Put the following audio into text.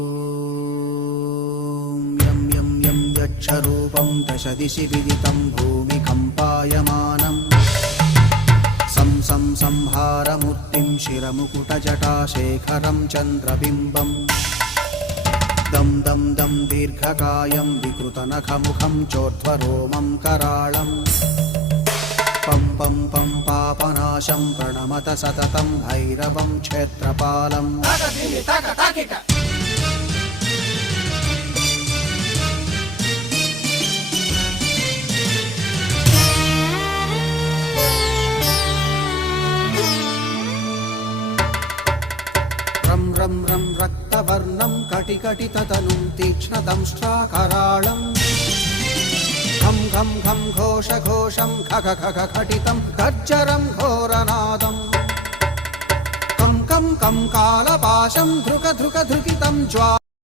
यं यं यं यक्षरूपं दशदिशि विदितं भूमिकम्पायमानम् सं संहारमूर्तिं शिरमुकुटजटाशेखरं चन्द्रबिम्बम् दं दं दं दीर्घकायं विकृतनखमुखं चोर्ध्वरोमं कराळम् पं पं पं पापनाशं प्रणमत सततं भैरवं क्षेत्रपालम् रं रं रं रक्तवर्णं कटिकटिततनुं तीक्ष्णदंष्ट्राकराळम् घं घं घं घोषघोषं खग खग खटितं गर्जरं घोरनादम् कं कं कं कालपाशं धृक धृक धृकितं ज्वा